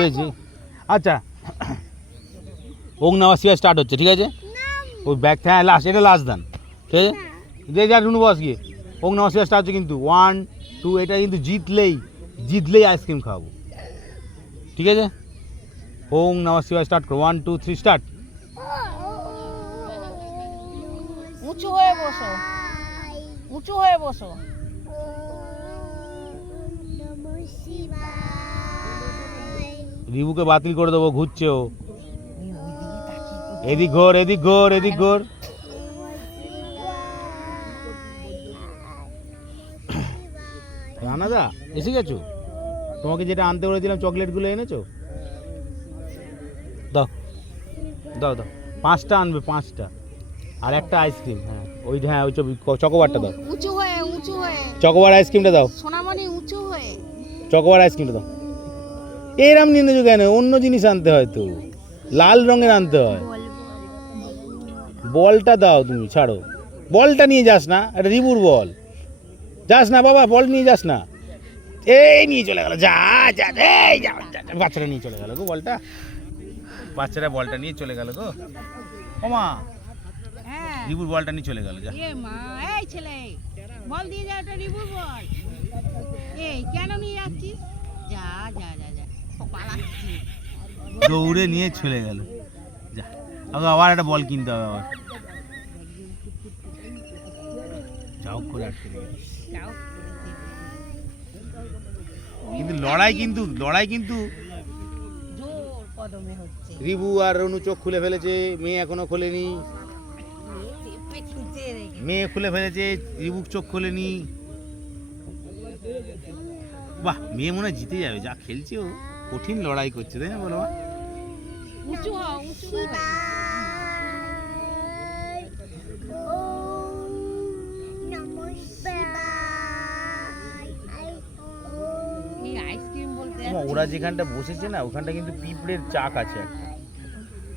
হয়েছে। আচ্ছা ওং নমঃ শিবায় স্টার্ট হচ্ছে, ঠিক আছে? ওই ব্যাগ হ্যাঁ লাস্ট, এটা লাস্ট দান, ঠিক আছে? যে যা রুনু বস গিয়ে ওং নমঃ শিবায় স্টার্ট হচ্ছে কিন্তু 1 2, এটা কিন্তু জিতলেই আইসক্রিম খাওয়াবো, ঠিক আছে? ওং নমঃ শিবায় স্টার্ট করো, 1 2 3 স্টার্ট। উঁচু হয়ে বসো, উঁচু হয়ে বসো। রিবুকে বাতিল করে দেবো, ঘুরছে ও। এদিক ঘোর, এদিক ঘোর, এদিক ঘোর। রানাদা এসে গেছো? তোমাকে যেটা আনতে বলেছিলাম চকলেটগুলো এনেছো? দাও দাও দাও, 5টা আনবে, 5টা, আর একটা আইসক্রিম। হ্যাঁ ওই চকোবারটা দাও, উঁচু হয়ে, উঁচু হয়ে। চকোবার আইসক্রিমটা দাও, সোনামণি উঁচু হয়ে। চকোবার আইসক্রিমটা দাও। এরম নিয়ে নেছো কেন? অন্য জিনিস আনতে হয় তো, লাল রঙের আনতে হয়। বলটা দাও, তুমি ছাড়ো, বলটা নিয়ে যাস না, এটা রিবুর বল। যাস না বাবা, বল নিয়ে যাস না। এই নিয়ে চলে গেল, যা যা, এই যা, বাচ্চাটা নিয়ে চলে গেল গো বলটা, বাচ্চারা বলটা নিয়ে চলে গেল গো। ও মা, হ্যাঁ রিবুর বলটা নিয়ে চলে গেল। যা এ মা, এই ছেলে বল দিয়ে যা, ওটা রিবুর বল। এই কেন নিয়ে যাচ্ছিস? যা যা যা যা, পালাচ্ছি। দৌড়ে নিয়ে চলে গেল। যা, আবার একটা বল কিনতে হবে আবার। যাও করে আটকে রেখেছি। যাও। কিন্তু লড়াই কিন্তু জোর কদমে হচ্ছে। রিবু আর রনু চোখ খুলে ফেলেছে, মেয়ে এখনো খোলেনি। চেপে খুঁজে রেখে। মেয়ে খুলে ফেলেছে, রিবু চোখ খোলেনি। বাহ, মেয়ে মনে হয় জিতে যাবে, যা খেলছে ও। কঠিন লড়াই করছে, তাই না বলো? উঁচু হও, উঁচু হও। এই আইসক্রিম বলতে ওরা যেখানটা বসেছে না, ওখানটা কিন্তু পিঁপড়ের চাক আছে একটা,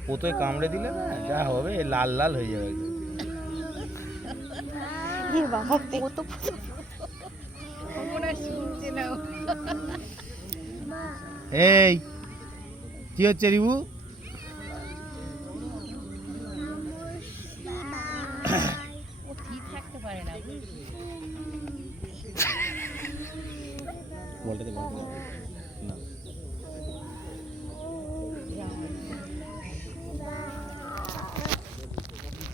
পোতোয় কামড়ে দিলে না যা হবে, লাল লাল হয়ে যাবে একদম। বাবা কত মনে শুনছে না। এই কি হচ্ছে রিবু? ও ঠিক থাকতে পারে না। বলটাতে না,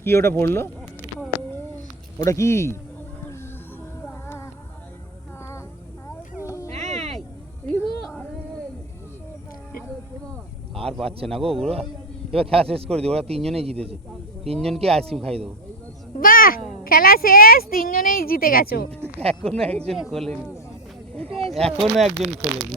কি ওটা পড়লো? ওটা কি? আর পাচ্ছে না গো ওগুলো। এবার খেলা শেষ করে দিই, ওরা 3জনেই জিতেছে, 3জনকে আইসক্রিম খাইয়ে দেবো। বাহ, খেলা শেষ, 3জনেই জিতে গেছো। এখনো একজন খোলেনি, এখনো একজন খোলেনি।